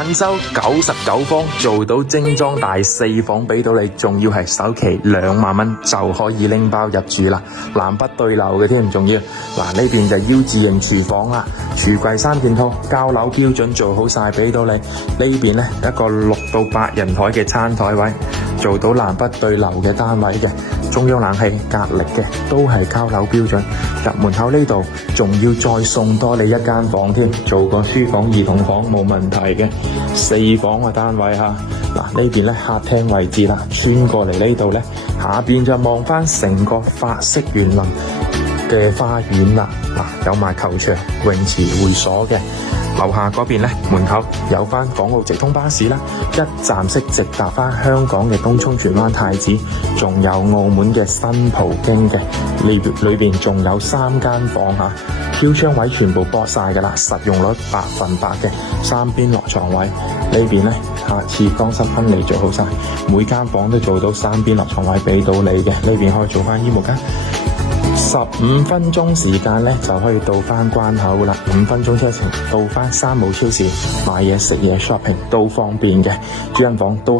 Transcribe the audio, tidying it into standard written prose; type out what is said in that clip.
廣州99方做到精裝大4房俾到你，仲要係首期2萬蚊就可以拎包入住啦，南北對流嘅添，仲要嗱呢邊就腰字型廚房啦，廚櫃3件套，交樓標準做好晒俾到你。呢邊呢一個6到8人台嘅餐台位，做到南北對流嘅單位嘅，中央冷氣格力嘅，都係交樓標準。入門口呢度仲要再送多你一間房添，做個書房兒童房冇問題嘅，4房嘅單位吓。嗱呢邊咧客廳位置啦，穿過嚟呢度咧，下邊就望翻成個法式園林嘅花園啦。嗱有埋球場、泳池、會所嘅。樓下嗰邊咧門口有翻港澳直通巴士啦，一站式直達翻香港嘅東涌荃灣太子，仲有澳門嘅新葡京嘅。裏邊仲有3間房吓，飄窗位全部駁晒噶啦，實用率100%嘅，3邊落床位。呢邊咧下次乾濕分離做好晒，每間房都做到3邊落床位俾到你嘅。呢邊可以做翻衣帽間。15分鐘時間咧就可以到翻關口啦，5分鐘車程到翻山姆超市買嘢食嘢 shopping 都方便嘅，間房都